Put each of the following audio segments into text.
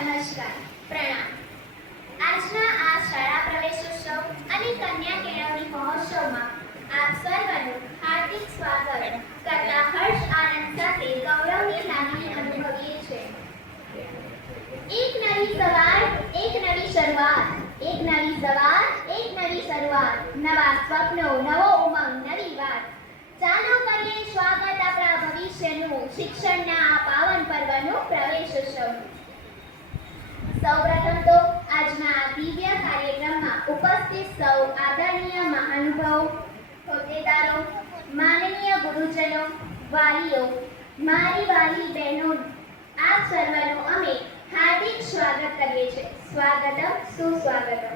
નમસ્કાર પ્રણામ। આજના આ શાળા પ્રવેશોત્સવ અને કન્યા કેળવણી મહોત્સવમાં આપ સર્વનું હાર્દિક સ્વાગત કરતા હર્ષ આનંદ સાથે ગૌરવની લાગણી અનુભવીએ છીએ। એક નવી સવાર, એક નવી શરૂઆત, એક નવી સવાર, એક નવી શરૂઆત, નવા સ્વપ્નો, નવો ઉમંગ, નવી વાત। ચાલો કરીએ સ્વાગત આપણા ભવિષ્યનું, શિક્ષણના આ પાવન પર્વનું, પ્રવેશોત્સવનું। સૌપ્રથમ તો આજના આ દિવ્ય કાર્યક્રમમાં ઉપસ્થિત સૌ આદરણીય મહાનુભાવો, હોદ્દેદારો, માનનીય ગુરુજનો, વાલીઓ, મારી વાલી બહેનો, આપ સર્વનું અમે હાર્દિક સ્વાગત કરીએ છીએ। સ્વાગતમ સુસ્વાગતમ।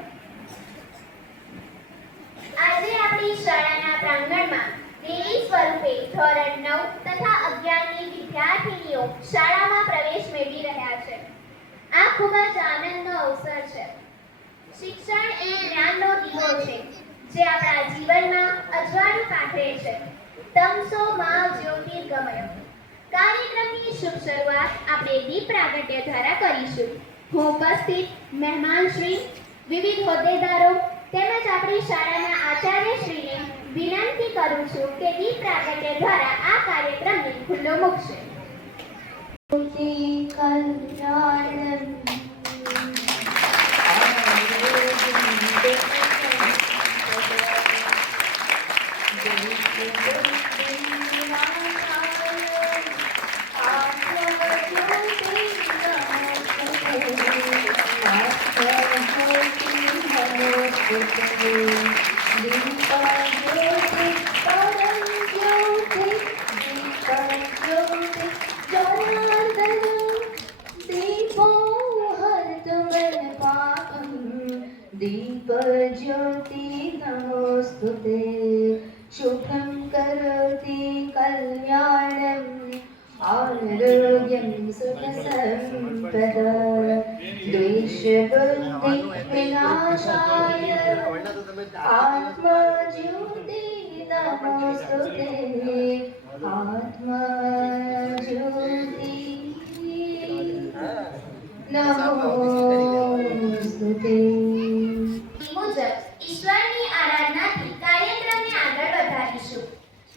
આજે આપણી શાળાના પ્રાંગણમાં દેવી સ્વરૂપે ધોરણ 9 તથા 11ની વિદ્યાર્થીનીઓ શાળામાં પ્રવેશ મેળવી રહ્યા છે। આ ખૂબ જ આનંદનો અવસર છે। શિક્ષણ એ જ્ઞાનનો દીવો છે જે આપણા જીવનમાં અજવાળું પાથરે છે। તમસો મા જ્યોતિર્ગમય। કાર્યક્રમની શુભ શરૂઆત આપણે દીપ પ્રાગટ્ય દ્વારા કરીશું। હું ઉપસ્થિત મહેમાનશ્રી, વિવિધ હોદ્દેદારો તેમજ આપણી શાળાના આચાર્યશ્રીને વિનંતી કરું છું કે દીપ પ્રાગટ્ય દ્વારા આ કાર્યક્રમને ખુલ્લો મૂકશે। दीप ज्योति नमोस्तुते। शुभं करोति कल्याणं आरोग्यं सुखसम्पदा। द्वेषबुद्धि विनाशाय आत्मा ज्योति नमोस्तुते। आत्मा ज्योति नमोस्तुते। ઈશ્વરની આરાધનાથી કાર્યક્રમને આગળ વધારીશું।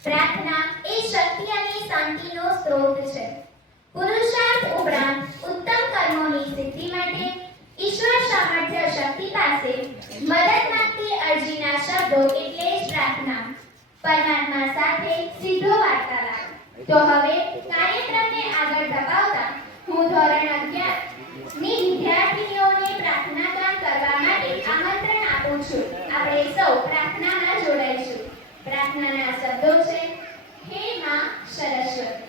પ્રાર્થના એ શક્તિ અને શાંતિનો સ્ત્રોત છે। પુરુષાર્થ ઉપરાંત ઉત્તમ કર્મોની સિદ્ધિ માટે ઈશ્વર સામર્થ્ય શક્તિ પાસે મદદ માંગતી અરજીના શબ્દો એટલે જ પ્રાર્થના। પરમાત્મા સાથે સીધો વાર્તાલાપ। તો હવે કાર્યક્રમને આગળ ધપાવતા હું ધોરણ 11ની વિદ્યાર્થીનીઓને પ્રાર્થના ગાન કરવા માટે આમંત્રણ આપું છું। આપણે સૌ પ્રાર્થનામાં જોડાઈશું। પ્રાર્થનાના શબ્દો છે, હે માં સરસ્વતી।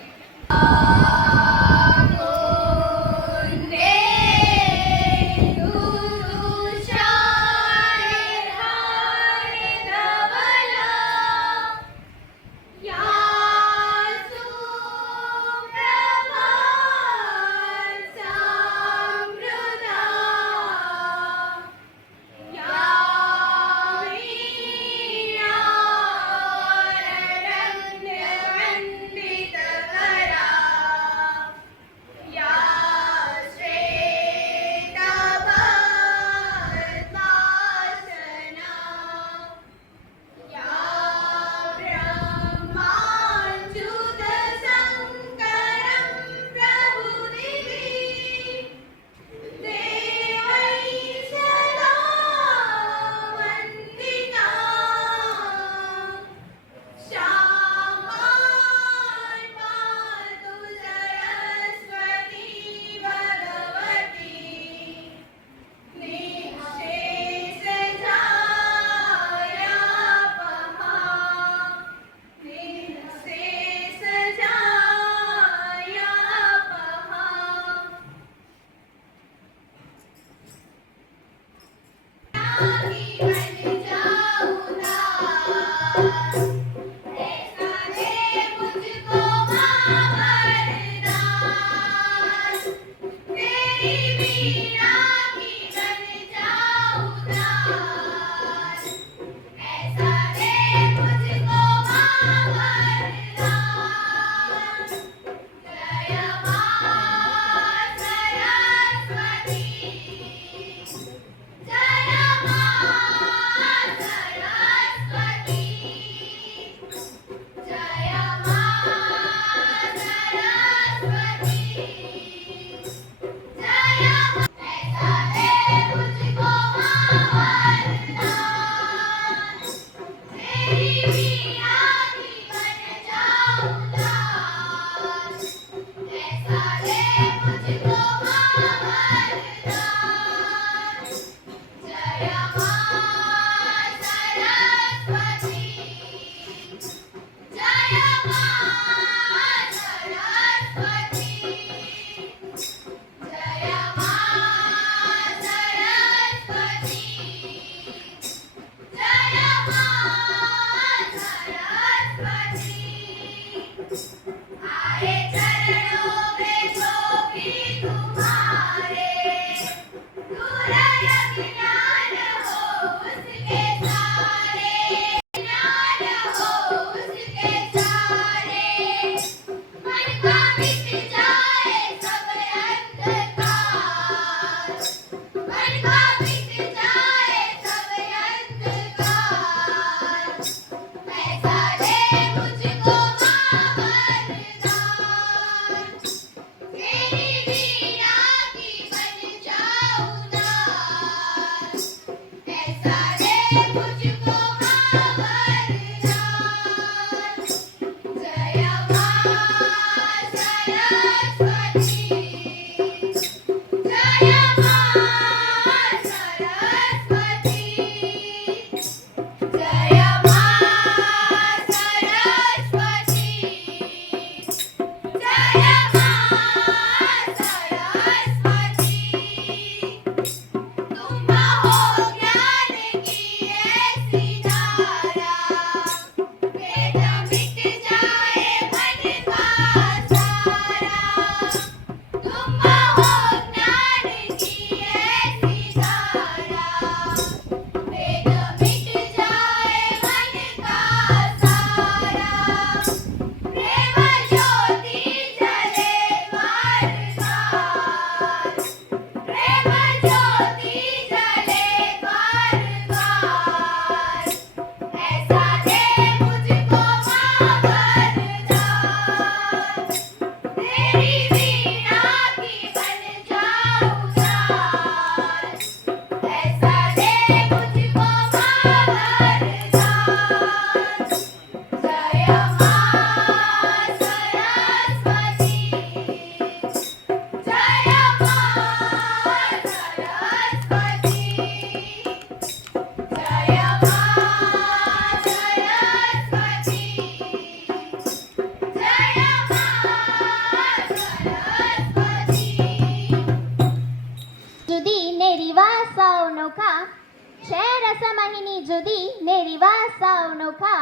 જુદી ને રિવાજ સાવ નોખા,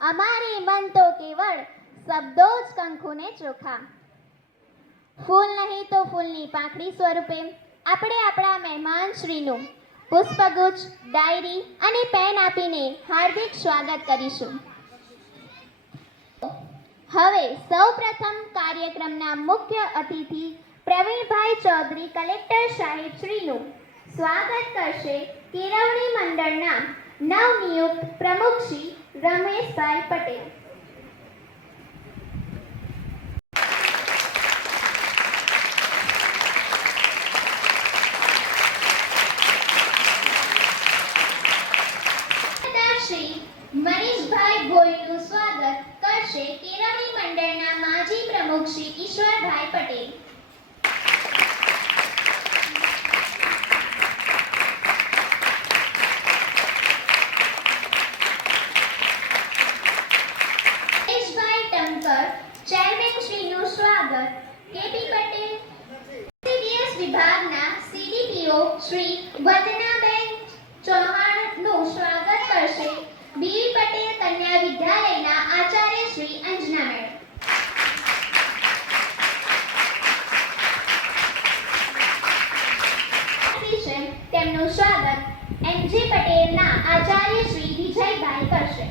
અમારી મન તો કેવળ શબ્દો જ કંકુને ચોખા. ફૂલ નહીં તો ફૂલની પાંખડી સ્વરૂપે આપણે આપણા મહેમાન શ્રીનું પુષ્પગુચ્છ, ડાયરી અને પેન આપીને હાર્દિક સ્વાગત કરીશું. હવે સૌપ્રથમ કાર્યક્રમના મુખ્ય અતિથિ પ્રવીણભાઈ ચૌધરી કલેક્ટર સાહેબ શ્રીનું સ્વાગત કરશે કેળવણી મંડળના નવનિયુક્ત પ્રમુખ શ્રી રમેશભાઈ પટેલ. શ્રી મનીષભાઈ ભોઈનું સ્વાગત કરશે કેળવણી મંડળના માજી પ્રમુખ શ્રી ઈશ્વરભાઈ પટેલ. ચેરમેન શ્રીનું સ્વાગત કેપી પટેલ. સીડીએસ વિભાગના સીડીપીઓ શ્રી વંદનાબેન ચૌહાણનું સ્વાગત કરશે બીવી પટેલ કન્યા વિદ્યાલયના આચાર્ય શ્રી અંજના મેડમ. તેમનું સ્વાગત એમજી પટેલના આચાર્ય શ્રી વિજયભાઈ કરશે.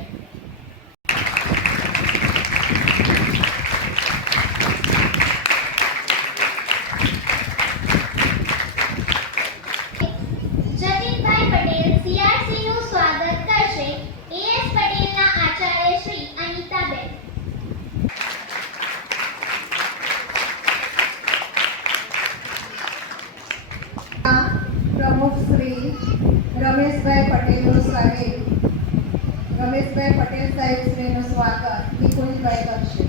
પ્રમુખ શ્રી રમેશભાઈ પટેલનું સ્વાગત, રમેશભાઈ પટેલ સાહેબ શ્રીનું સ્વાગત નિકુંજભાઈ કરશે.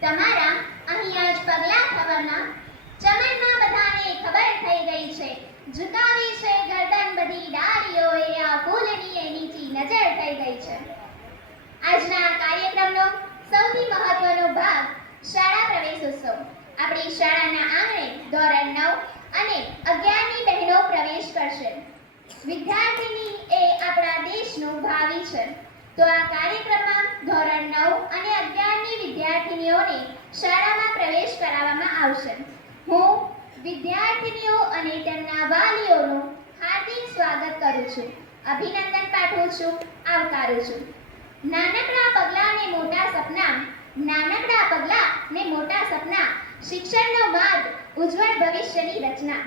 તમારા અહીંયા જ પગલા થવાના ચમનમાં બધાને ખબર થઈ ગઈ છે. ઝુકાવી છે ગરદન બધી ડાળીઓએ, આ ફૂલની એ નીચી નજર થઈ ગઈ છે. આજના કાર્યક્રમનો સૌથી મહત્વનો ભાગ શાળા પ્રવેશોત્સવ. આપણી શાળાના આંગણે ધોરણ 9 અને 11ની બહેનો પ્રવેશ કરશે. વિદ્યાર્થીની એ આપણા દેશનું ભાવિ છે. તો આ કાર્યક્રમમાં ધોરણ 9 અને 11ની વિદ્યાર્થીનીઓને શાળામાં પ્રવેશ કરાવવામાં આવશે. હું વિદ્યાર્થીનીઓ અને તેમના વાલીઓનું હાર્દિક સ્વાગત કરું છું, અભિનંદન પાઠવું છું, આવકારું છું. નાનકડા પગલાં ને મોટા સપના, નાનકડા પગલાં ને મોટા સપના, શિક્ષણનો માર્ગ, ઉજ્જવળ ભવિષ્યની રચના.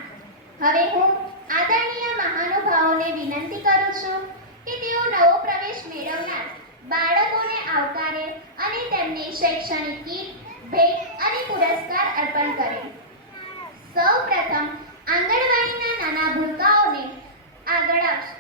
હવે હું આદરણીય મહાનુભાવોને વિનંતી કરું છું કે તેઓ નવો પ્રવેશ મેળવનાર બાળકોને આવકારે અને તેમને શૈક્ષણિક કીટ, ભેટ અને પુરસ્કાર અર્પણ કરે. સૌ પ્રથમ આંગણવાડીના નાના ભૂલકાઓને આગળ આપશે.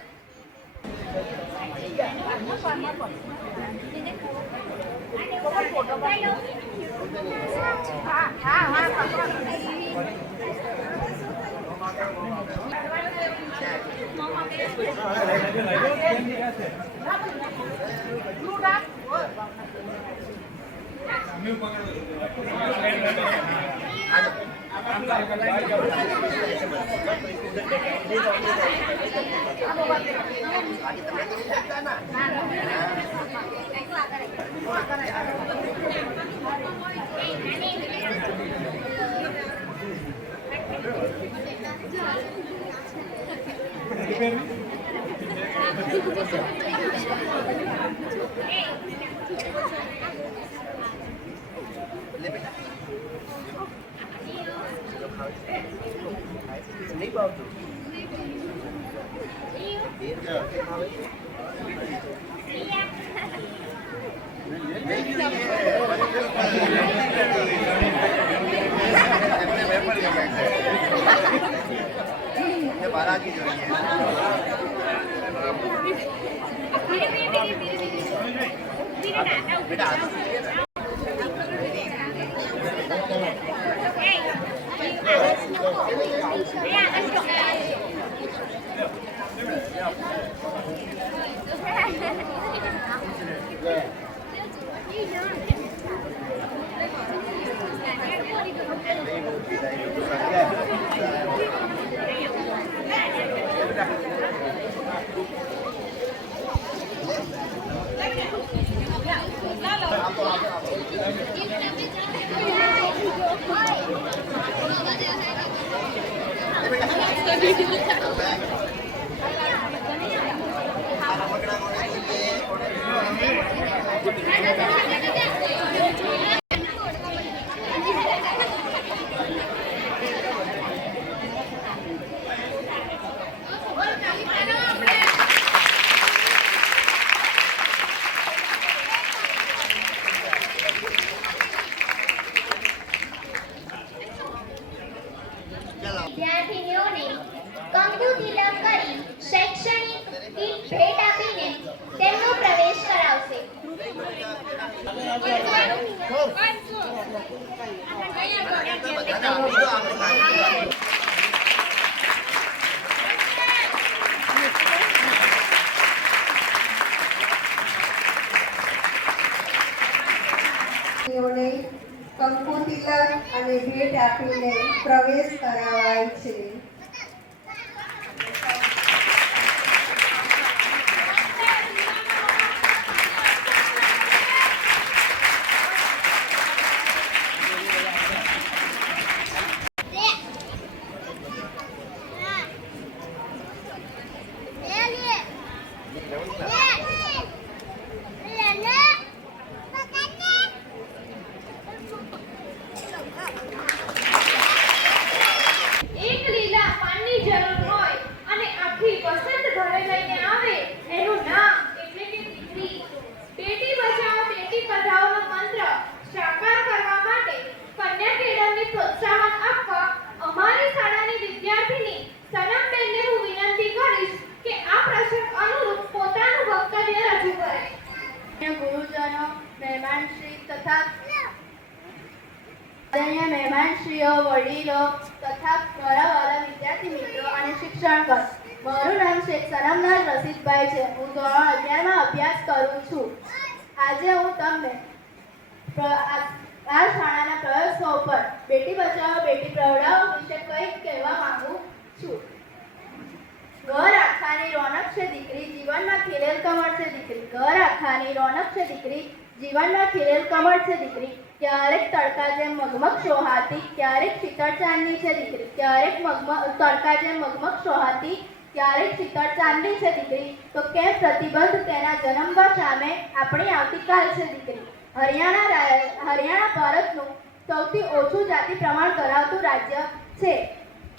Yeah. વિદ્યાર્થીનીઓને કંકુ તિલક કરી શૈક્ષણિક કીટ ભેટ આપીને તેમનો પ્રવેશ કરાવશે. તેઓને કંકુ તિલક અને ભેટ આપીને પ્રવેશ કરાવાય છે. એક લીલા પાનની જરૂર હોય અને આખી વસંત ઘરે લઈને આવે એનું નામ એટલે કે દીકરી. બેટી બચાવો બેટી પઢાઓનો મંત્ર સાકાર કરવા માટે કન્યા કેળવણી પ્રોત્સાહન આપવા અમારી શાળાની વિદ્યાર્થીની સનમબેનને હું વિનંતી કરીશ કે આ પ્રસંગ અનુરૂપ પોતાનું વક્તવ્ય રજૂ કરે. ગુરુજનો, મહેમાનશ્રી તથા આદરણીય મહેમાનશ્રીઓ, વડીલો તથા મારા વાલા વિદ્યાર્થી મિત્રો અને શિક્ષણગણ, મારું નામ શેખ સનમનાજ રસીદભાઈ છે. હું ધોરણ 11 માં અભ્યાસ કરું છું. આજે હું તમને આ શાળાના પ્રયોગો પર બેટી બચાવો બેટી પઢાઓ વિશે કંઈક કહેવા માંગુ છું. ઘર આખાની રોનક છે દીકરી, જીવનમાં ખીલેલ કમળ છે દીકરી. ઘર આખાની રોનક છે દીકરી, જીવનમાં ખીલેલ કમળ છે દીકરી. ક્યારેક તડકા જેમ મગમગ સોહાતી, ક્યારેક શીતળ ચાંદની છે દીકરી. ક્યારેક તડકા જેમ મગમગ સોહાતી, ક્યારેક શીતળ ચાંદની છે દીકરી. તો કેમ પ્રતિબંધ તેના જન્મવા સામે આપણી આવતીકાલ છે દીકરી. હરિયાણા ભારતનું સૌથી ઓછું જાતિ પ્રમાણ ધરાવતું રાજ્ય છે.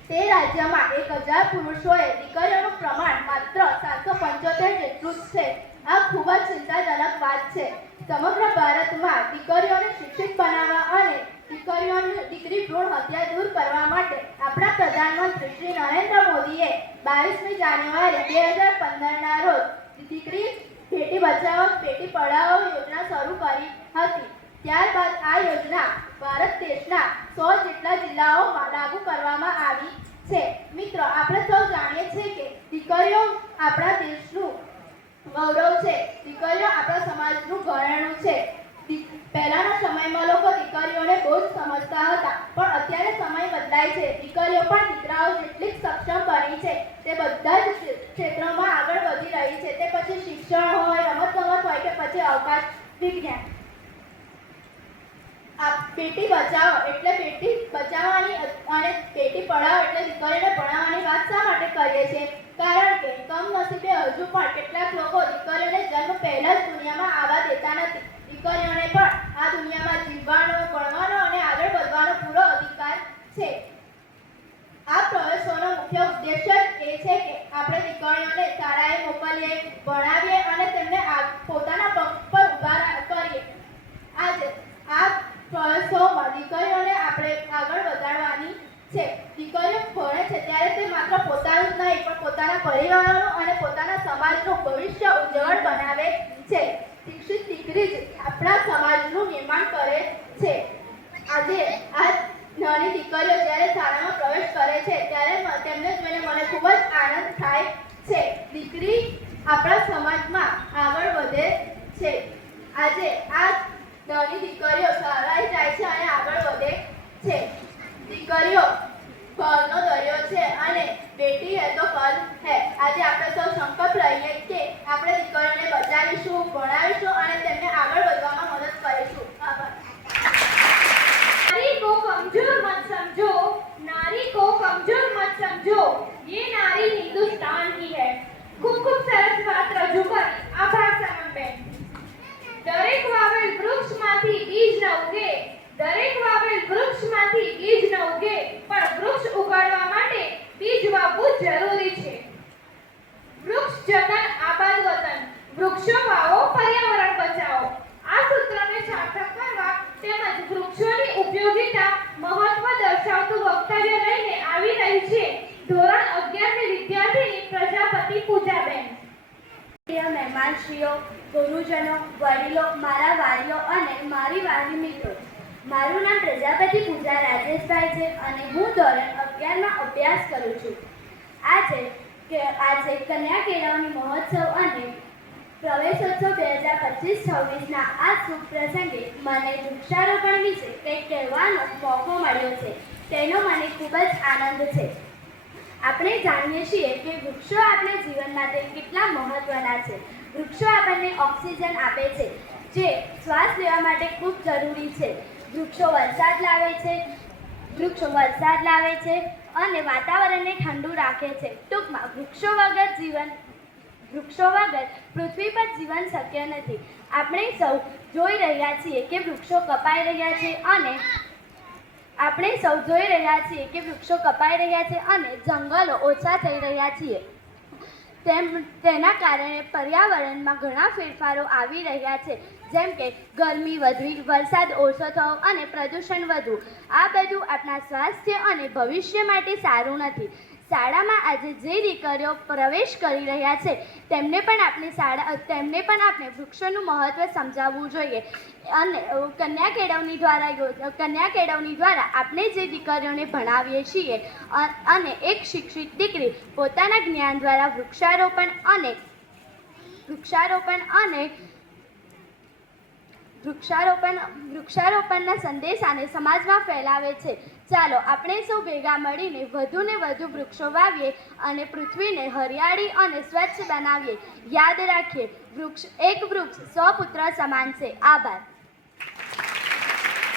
તે રાજ્યમાં 1000 પુરુષોએ દીકરીઓનું પ્રમાણ માત્ર 775 જેટલું જ છે. આ ખૂબ જ ચિંતાજનક વાત છે. સમગ્ર ભારતમાં દીકરીઓને શિક્ષિત બનાવવા અને દીકરી ભ્રૂણ હત્યા દૂર કરવા માટે આપણા પ્રધાનમંત્રી શ્રી નરેન્દ્ર મોદીએ 22મી જાન્યુઆરી 2015ના રોજ દીકરી બેટી બચાવો બેટી પઢાઓ યોજના શરૂ કરી હતી. ત્યારબાદ આ યોજના ભારત દેશના 100 જેટલા જિલ્લાઓમાં લાગુ કરવામાં આવી છે. મિત્રો, આપણે સૌ જાણીએ છીએ કે દીકરીઓ આપણા દેશનું ગૌરવ છે. દીકરીઓ આપણા સમાજનું ઘરેણું છે. પહેલાના સમયમાં લોકો દીકરીઓને બહુ જ સમજતા હતા, પણ અત્યારે સમય બદલાય છે. દીકરીઓ પણ દીકરાઓ જેટલી જ સક્ષમ બની છે. તે બધા જ ક્ષેત્રોમાં આગળ વધી રહી છે. તે પછી શિક્ષણ હોય, રમતગમત હોય કે પછી અવકાશ વિજ્ઞાન. બેટી બચાવો એટલે બેટી બચાવવાની અને બેટી પઢાઓ એટલે દીકરીને ભણાવવાની વાત શા માટે કરીએ છીએ? કારણ કે કમનસીબે હજુ પણ કેટલાક લોકો દીકરીઓને જન્મ પહેલા જ દુનિયામાં આવવા દેતા નથી. દીકરીઓને પણ આ દુનિયામાં જીવવાનો, ભણવાનો અને આગળ વધવાનો પૂરો અધિકાર છે. આ પ્રયાસોનો મુખ્ય ઉદ્દેશ્ય એ છે કે આપણે દીકરીઓને શાળાએ મોકલીએ, ભણાવીએ અને તેમને પોતાના પગ પર ઊભા કરીએ. આજે આ પ્રયાસોમાં દીકરીઓને આપણે આગળ વધારવાની છે. દીકરીઓ ભણે છે ત્યારે તે માત્ર પોતાનું જ નહીં પણ પોતાના પરિવારનું અને પોતાના સમાજનું ભવિષ્ય ઉજ્જવળ બનાવે છે. શિક્ષિત દીકરી જ આપણા સમાજનું નિર્માણ કરે છે. આજે આ નાની દીકરીઓ જ્યારે શાળામાં પ્રવેશ કરે છે ત્યારે તેમને જોઈને મને ખૂબ જ આનંદ થાય છે. દીકરી આપણા સમાજમાં આગળ વધે છે. આજે આ નાની દીકરીઓ શાળાએ જાય છે અને આગળ વધે છે. દીકરીઓ કલનો દરિયો છે અને બેટી હે તો કલ હે. આજે આપણે સૌ સંકલ્પ લઈએ કે આપણે દીકરીઓને બચાવીશું, ભણાવીશું અને તેમને આગળ વધવામાં મદદ કરીશું. આભાર. नारी को कमजोर मत समझो, नारी को कमजोर मत समझो. ये ગુરુજનો, વડીલો, મારા વાલીઓ અને મારી વાલી મિત્રો. મારું નામ પ્રજાપતિ પૂજા રાજેશભાઈ છે અને હું ધોરણ 11માં અભ્યાસ કરું છું. આજે કન્યા કેળવણી મહોત્સવ અને પ્રવેશોત્સવ 2025-26ના આ શુભ પ્રસંગે મને વૃક્ષારોપણ વિશે કંઈક કહેવાનો મોકો મળ્યો છે. તેનો મને ખૂબ જ આનંદ છે. આપણે જાણીએ છીએ કે વૃક્ષો આપણા જીવન માટે કેટલા મહત્વના છે. વૃક્ષો આપણને ઓક્સિજન આપે છે, જે શ્વાસ લેવા માટે ખૂબ જરૂરી છે. વૃક્ષો વરસાદ લાવે છે અને વાતાવરણને ઠંડુ રાખે છે. ટૂંકમાં વૃક્ષો વગર પૃથ્વી પર જીવન શક્ય નથી. આપણે સૌ જોઈ રહ્યા છીએ કે વૃક્ષો કપાઈ રહ્યા છે અને જંગલો ઓછા થઈ રહ્યા છે. તેના કારણે પર્યાવરણમાં ઘણા ફેરફારો આવી રહ્યા છે, જેમ કે ગરમી વધવી, વરસાદ ઓછો થવો અને પ્રદૂષણ વધવું. આ બધું આપણા સ્વાસ્થ્ય અને ભવિષ્ય માટે સારું નથી. શાળામાં આજે જે દીકરીઓ પ્રવેશ કરી રહ્યા છે તેમને પણ આપણે વૃક્ષોનું મહત્ત્વ સમજાવવું જોઈએ. અને કન્યા કેળવણી દ્વારા આપણે જે દીકરીઓને ભણાવીએ છીએ અને એક શિક્ષિત દીકરી પોતાના જ્ઞાન દ્વારા વૃક્ષારોપણના સંદેશાને સમાજમાં ફેલાવે છે. ચાલો આપણે સૌ ભેગા મળીને વધુને વધુ વૃક્ષો વાવીએ અને પૃથ્વીને હરિયાળી અને સ્વચ્છ બનાવીએ. યાદ રાખીએ, એક વૃક્ષ 100 પુત્ર સમાન છે. આભાર.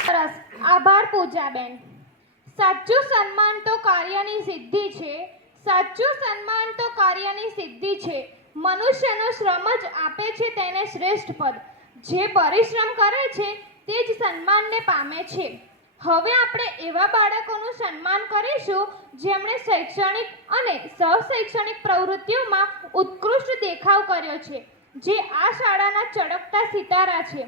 સરસ. આભાર પૂજાબેન. સાચું સન્માન તો કાર્યની સિદ્ધિ છે. મનુષ્યનો શ્રમ જ આપે છે તેને શ્રેષ્ઠ પદ. જે પરિશ્રમ કરે છે તે જ સન્માનને પામે છે. હવે આપણે એવા બાળકોનું સન્માન કરીશું જેમણે શૈક્ષણિક અને સહશૈક્ષણિક પ્રવૃત્તિઓમાં ઉત્કૃષ્ટ દેખાવ કર્યો છે, જે આ શાળાના ચળકતા સિતારા છે,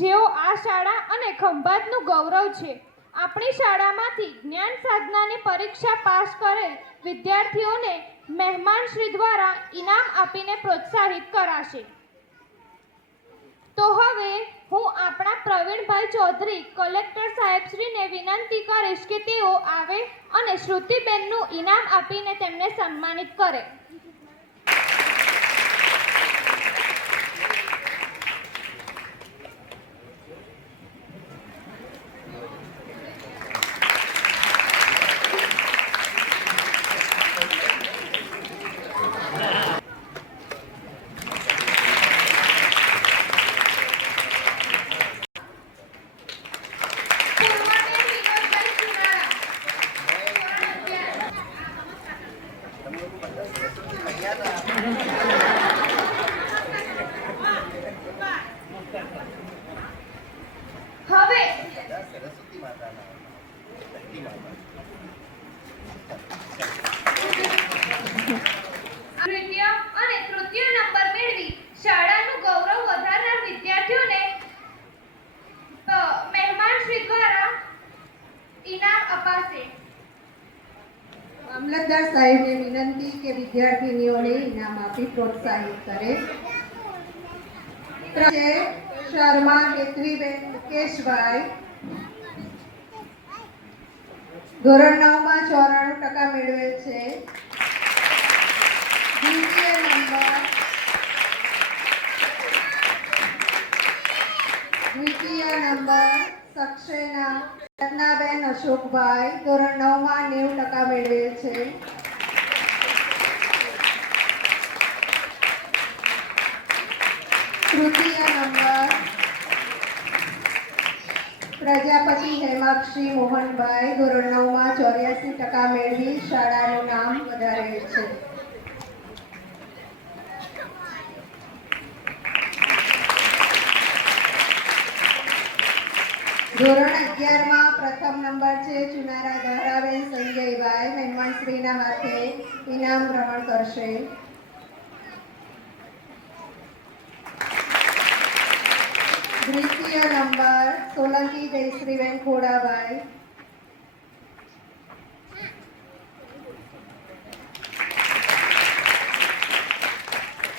જેઓ આ શાળા અને ખંભાતનું ગૌરવ છે. આપણી શાળામાંથી જ્ઞાન સાધનાની પરીક્ષા પાસ કરેલ વિદ્યાર્થીઓને મહેમાનશ્રી દ્વારા ઇનામ આપીને પ્રોત્સાહિત કરાશે. તો હવે હું આપણા પ્રવીણભાઈ ચૌધરી કલેક્ટર સાહેબશ્રીને વિનંતી કરીશ કે તેઓ આવે અને શ્રુતિબેનનું ઇનામ આપીને તેમને સન્માનિત કરે. તૃતીય અને તૃતીય નંબર મેળવી શાળાનું ગૌરવ વધારનાર વિદ્યાર્થીઓને મહેમાનશ્રી દ્વારા ઇનામ અપાશે. મામલતદાર સાહેબને વિનંતી કે વિદ્યાર્થીનીઓને ઇનામ આપી પ્રોત્સાહિત કરે. શર્મા કેતવીબેન મુકેશભાઈ ધોરણ 9માં 94% મેળવે છે. દ્વિતીય નંબર સક્સેના રત્નાબેન અશોકભાઈ ધોરણ 9માં 90% મેળવે છે. તૃતીય નંબર પ્રજાપતિ હેમાક્ષી મોહનભાઈ ધોરણ 9માં 84% મેળવી શાળાનું નામ વધારે છે. ધોરણ 11માં પ્રથમ નંબર છે ચુનારા ધારાબેન સંજયભાઈ. મહેમાનશ્રીના હાથે ઇનામ ગ્રહણ કરશે. દ્વિતીય નંબર સોલંકી જયશ્રીબેન ખોડાભાઈ.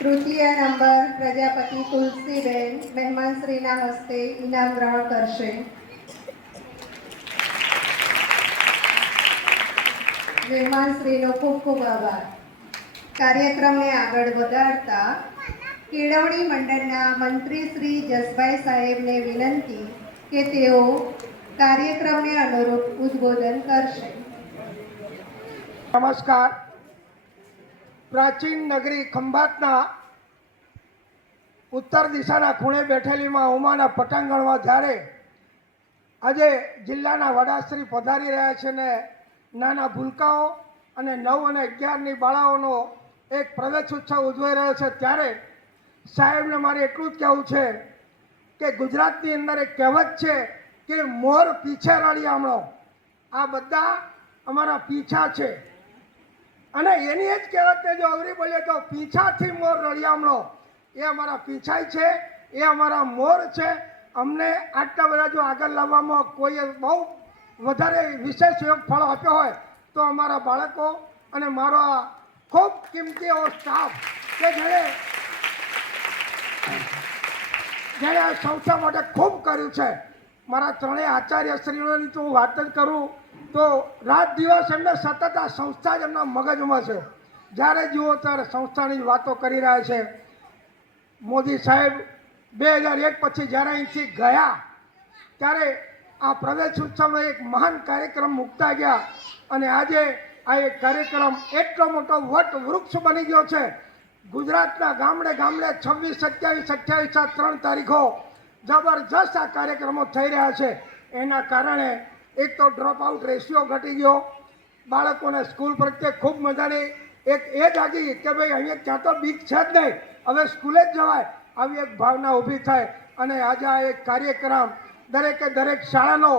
તૃતીય નંબર પ્રજાપતિ તુલસીબેન મહેમાનશ્રીના હસ્તે ઇનામ ગ્રહણ કરશે. મહેમાનશ્રીનો ખૂબ ખૂબ આભાર. કાર્યક્રમને આગળ વધારતા કેળવણી મંડળના મંત્રી શ્રી જસભાઈ સાહેબને વિનંતી કે તેઓ કાર્યક્રમને અનુરૂપ ઉદ્બોધન કરશે. નમસ્કાર. પ્રાચીન નગરી ખંભાતના ઉત્તર દિશાના ખૂણે બેઠેલીમાં ઉમાના પટાંગણમાં જ્યારે આજે જિલ્લાના વડાશ્રી પધારી રહ્યા છે ને નાના ભૂલકાઓ અને 9 અને 11ની બાળાઓનો એક પ્રવેશ ઉત્સવ ઉજવાઈ રહ્યો છે, ત્યારે સાહેબને મારે એટલું જ કહેવું છે કે ગુજરાતની અંદર એક કહેવત છે કે મોર પીછે રળિયામણો. આ બધા અમારા પીછા છે અને એની જ કહેવતને જો અવરી બોલીએ તો પીછાથી મોર રળિયામણો. એ અમારા પીછાય છે, એ અમારા મોર છે. અમને આટલા બધા જો આગળ લાવવામાં કોઈએ બહુ વધારે વિશેષ યોગ ફળો આપ્યો હોય તો અમારા બાળકો અને મારો આ ખૂબ કિંમતી એવો સ્ટાફ કે જેણે આ સંસ્થા માટે ખૂબ કર્યું છે. મારા ત્રણેય આચાર્યશ્રીઓની તો હું વાત જ કરું તો રાત દિવસ એમને સતત આ સંસ્થા જ એમના મગજમાં છે. જ્યારે જુઓ ત્યારે સંસ્થાની વાતો કરી રહ્યા છે. મોદી સાહેબ 2001 પછી જ્યારે અહીંથી ગયા ત્યારે આ પ્રવેશ ઉત્સવનો એક મહાન કાર્યક્રમ મૂકતા ગયા અને આજે આ એક કાર્યક્રમ એટલો મોટો વટ વૃક્ષ બની ગયો છે. ગુજરાતના ગામડે ગામડે 26, 27, 28 આ 3 તારીખો જબરજસ્ત આ કાર્યક્રમો થઈ રહ્યા છે. એના કારણે એક તો ડ્રોપ આઉટ રેશિયો ઘટી ગયો, બાળકોને સ્કૂલ પ્રત્યે ખૂબ મજાની એક એ જાગી કે ભાઈ અહીંયા ક્યાં તો બીક છે જ નહીં, હવે સ્કૂલે જ જવાય, આવી એક ભાવના ઊભી થાય. અને આજે આ એક કાર્યક્રમ દરેકે દરેક શાળાનો,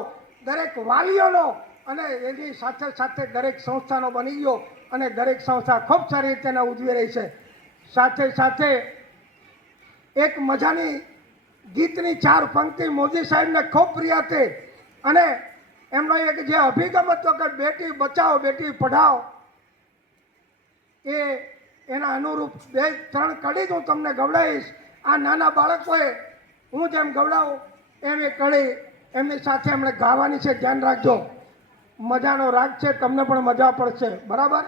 દરેક વાલીઓનો અને એની સાથે સાથે દરેક સંસ્થાનો બની ગયો અને દરેક સંસ્થા ખૂબ સારી રીતે એને ઉજવી રહી છે. સાથે સાથે એક મજાની ગીતની 4 પંક્તિ મોદી સાહેબને ખૂબ પ્રિય હતી અને એમનો એક જે અભિગમ હતો કે બેટી બચાવો બેટી પઢાઓ, એના અનુરૂપ 2-3 કડી હું તમને ગવડાવીશ. આ નાના બાળકોએ હું જેમ ગવડાવું એમ એ કડી એમની સાથે એમણે ગાવાની છે, ધ્યાન રાખજો. મજાનો રાગ છે, તમને પણ મજા પડશે. બરાબર?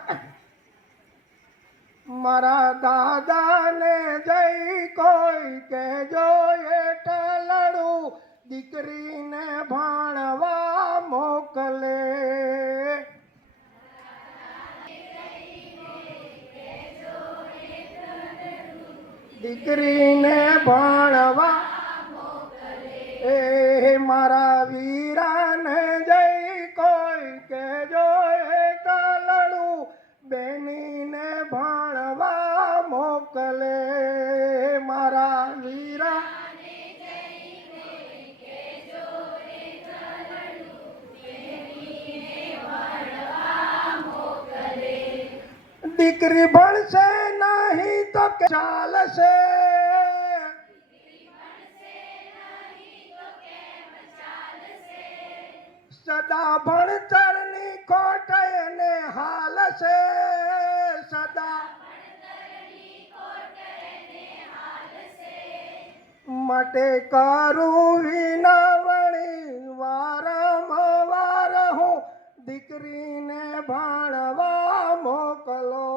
મારા દાદાને જઈ કોઈ કહેજો એટલું દીકરીને ભણવા મોકલે. દીકરીને ભણવા એ મારા વીરાને જઈ કોઈ કહેજો એટલું બેનીને ભણવા મોકલે. મારા વીરા દીકરી ભણશે નહીં તો કે ચાલશે. સદા ભણતરની ખોટ એને હાલશે. સદા માટે કરું વિનવણી વારંવાર હું દીકરીને ભણવા મોકલો.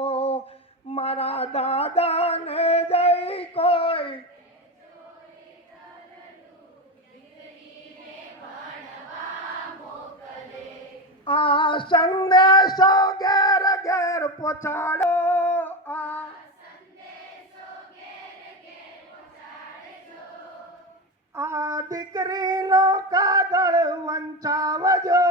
મારા દાદાને જઈ કોઈ આ સંદેશો ઘેર ઘેર પહોંચાડો. આ દીકરીનો કાગળ વંચાવજો.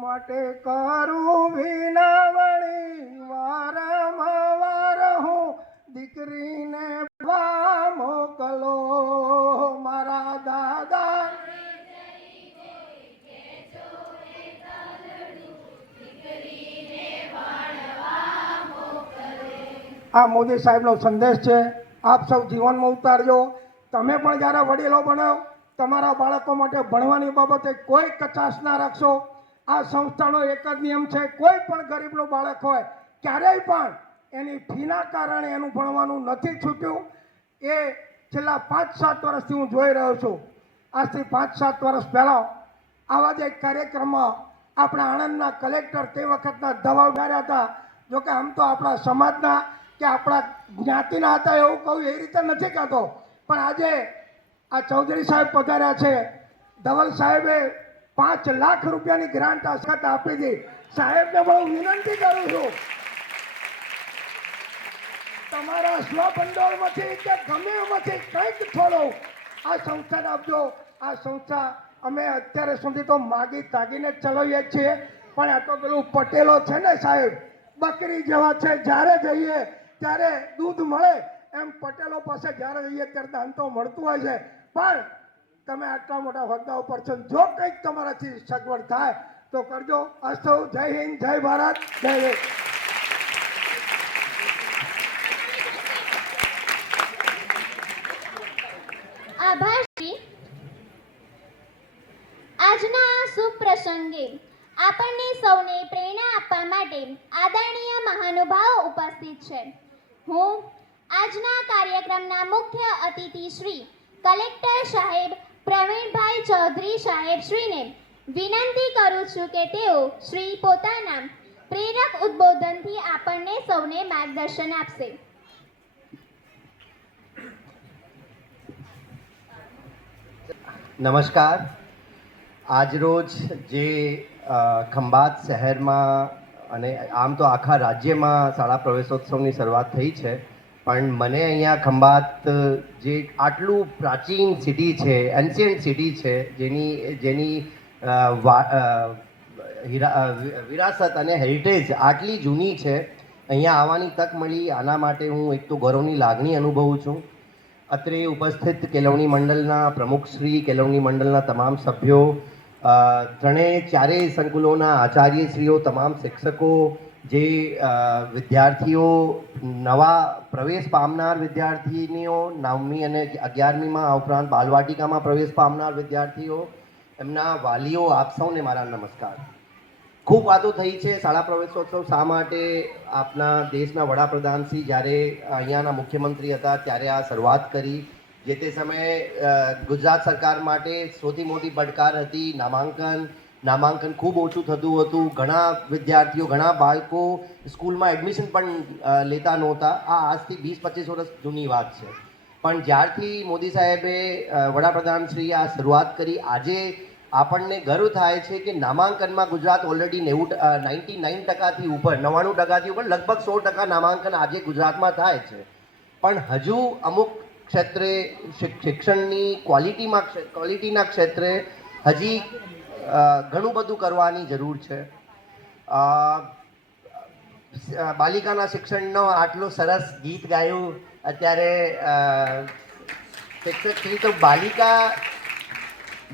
માટે કરું વિનવણી વારંવાર હું દીકરીને ભણવા મોકલો. મારા દાદા આ મોદી સાહેબનો સંદેશ છે. આપ સૌ જીવનમાં ઉતારજો. તમે પણ જ્યારે વડીલો બનો તમારા બાળકો માટે ભણવાની બાબતે કોઈ કચાશ ના રાખશો. આ સંસ્થાનો એક જ નિયમ છે, કોઈ પણ ગરીબનું બાળક હોય ક્યારેય પણ એની ફીના કારણે એનું ભણવાનું નથી છૂટ્યું. એ છેલ્લા 5-7 વર્ષથી હું જોઈ રહ્યો છું. આજથી 5-7 વર્ષ પહેલાં આવા જ એક કાર્યક્રમમાં આપણા આણંદના કલેક્ટર તે વખતના દવા ઉડાડ્યા હતા. જોકે આમ તો આપણા સમાજના કે આપણા જ્ઞાતિના હતા એવું કહું એ રીતે નથી કહેતો, પણ આજે આ ચૌધરી સાહેબ પધાર્યા છે. ધવલ સાહેબે 5 લાખ રૂપિયાની ગ્રાન્ટ આસ્કત આપી હતી. સાહેબને બહુ વિનંતી કરું છું, તમારા સ્વભંડોળમાંથી કે ગમે એમાંથી કંઈક થોડો આ સંસ્થાને આપજો. આ સંસ્થા અમે અત્યારે સુધી તો માગી તાગીને જ ચલાવીએ છીએ, પણ આ તો પેલું પટેલો છે ને સાહેબ, બકરી જેવા છે. જ્યારે જઈએ ત્યારે દૂધ મળે એમ પટેલો પાસે જ્યારે જઈએ ત્યારે દાન તો મળતું હોય છે. પણ તમે આટલા મોટા હોદ્દા ઉપર છો, જો કંઈક તમારાથી સગવડ થાય તો કરજો. અસ્તુ. જય હિન્દ, જય ભારત, જય હિન્દ. આભાર શ્રી. આજના આ શુભ પ્રસંગે આપણને સૌને પ્રેરણા આપવા માટે આદરણીય મહાનુભાવો ઉપસ્થિત છે. હું આજના કાર્યક્રમના મુખ્ય અતિથિ શ્રી કલેક્ટર સાહેબ પ્રવીણભાઈ ચૌધરી સાહેબ શ્રીને વિનંતી કરું છું કે તેઓ શ્રી પોતાના પ્રેરક ઉદ્બોધનથી આપણને સૌને માર્ગદર્શન આપશે. નમસ્કાર. આજરોજ જે ખંભાત શહેરમાં અને આમ તો આખા રાજ્યમાં શાળા પ્રવેશોત્સવની શરૂઆત થઈ છે, પણ મને અહીંયા ખંભાત જે આટલું પ્રાચીન સિટી છે, એન્શિયન્ટ સિટી છે, જેની વિરાસત અને હેરિટેજ આટલી જૂની છે, અહીંયા આવવાની તક મળી. આના માટે હું એક તો ગૌરવની લાગણી અનુભવું છું. અત્રે ઉપસ્થિત કેળવણી મંડળના પ્રમુખશ્રી, કેળવણી મંડળના તમામ સભ્યો, ચારેય સંકુલોના આચાર્યશ્રીઓ, તમામ શિક્ષકો, જે વિદ્યાર્થીઓ, નવા પ્રવેશ પામનાર વિદ્યાર્થીનીઓ, 9મી અને 11મીમાં, આ ઉપરાંત બાલવાટિકામાં પ્રવેશ પામનાર વિદ્યાર્થીઓ, એમના વાલીઓ, આપ સૌને મારા નમસ્કાર. ખૂબ વાતો થઈ છે શાળા પ્રવેશોત્સવ શા માટે. આપના દેશના વડાપ્રધાનશ્રી જ્યારે અહીંયાના મુખ્યમંત્રી હતા ત્યારે આ શરૂઆત કરી. જે તે સમયે ગુજરાત સરકાર માટે સૌથી મોટી પડકાર હતી નામાંકન ખૂબ ઓછું થતું હતું. ઘણા વિદ્યાર્થીઓ, ઘણા બાળકો સ્કૂલમાં એડમિશન પણ લેતા નહોતા. આ આજથી 20-25 વર્ષ જૂની વાત છે. પણ જ્યારથી મોદી સાહેબે વડાપ્રધાનશ્રી આ શરૂઆત કરી, આજે આપણને ગર્વ થાય છે કે નામાંકનમાં ગુજરાત ઓલરેડી 99%થી ઉપર, 99%થી ઉપર, લગભગ 100% નામાંકન આજે ગુજરાતમાં થાય છે. પણ હજુ અમુક ક્ષેત્રે, શિક્ષણની ક્વોલિટીના ક્ષેત્રે હજી ઘણું બધું કરવાની જરૂર છે. બાલિકાના શિક્ષણનો આટલો સરસ ગીત ગાયું અત્યારે શિક્ષકશ્રી. તો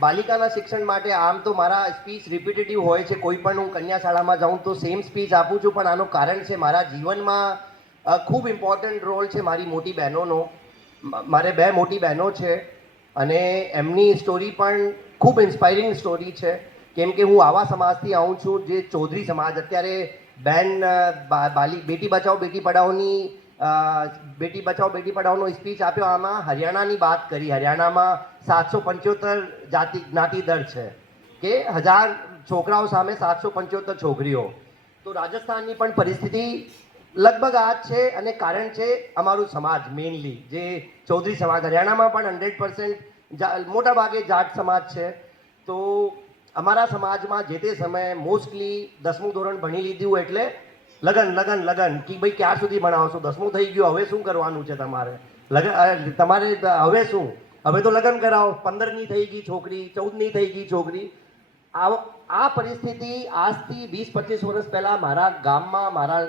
બાલિકાના શિક્ષણ માટે આમ તો મારા સ્પીચ રિપીટેટિવ હોય છે. કોઈ પણ હું કન્યા શાળામાં જાઉં તો સેમ સ્પીચ આપું છું, પણ આનું કારણ છે મારા જીવનમાં ખૂબ ઇમ્પોર્ટન્ટ રોલ છે મારી મોટી બહેનોનો. મારે 2 મોટી બહેનો છે અને એમની સ્ટોરી પણ ખૂબ ઇન્સ્પાયરિંગ સ્ટોરી છે. કેમ કે હું આવા સમાજથી આવું છું જે ચૌધરી સમાજ. અત્યારે બેન બેટી બચાવો બેટી પઢાઓનો સ્પીચ આપ્યો. આમાં હરિયાણાની વાત કરી. હરિયાણામાં 775 જ્ઞાતિ દર છે કે 1000 છોકરાઓ સામે 775 છોકરીઓ. તો રાજસ્થાનની પણ પરિસ્થિતિ લગભગ આ જ છે અને કારણ છે અમારું સમાજ, મેઇનલી જે ચૌધરી સમાજ. હરિયાણામાં પણ 100% મોટા ભાગે જાટ સમાજ છે. તો અમારા સમાજમાં જે તે સમયે મોસ્ટલી 10મું ધોરણ ભણી લીધું એટલે લગન કે ભાઈ ક્યાં સુધી ભણાવશો, 10મું થઈ ગયું, હવે શું કરવાનું છે તમારે, તમારે હવે શું, હવે તો લગ્ન કરાવો. 15ની થઈ ગઈ છોકરી, 14ની થઈ ગઈ છોકરી. આ પરિસ્થિતિ આજથી 20-25 વર્ષ પહેલાં મારા ગામમાં, મારા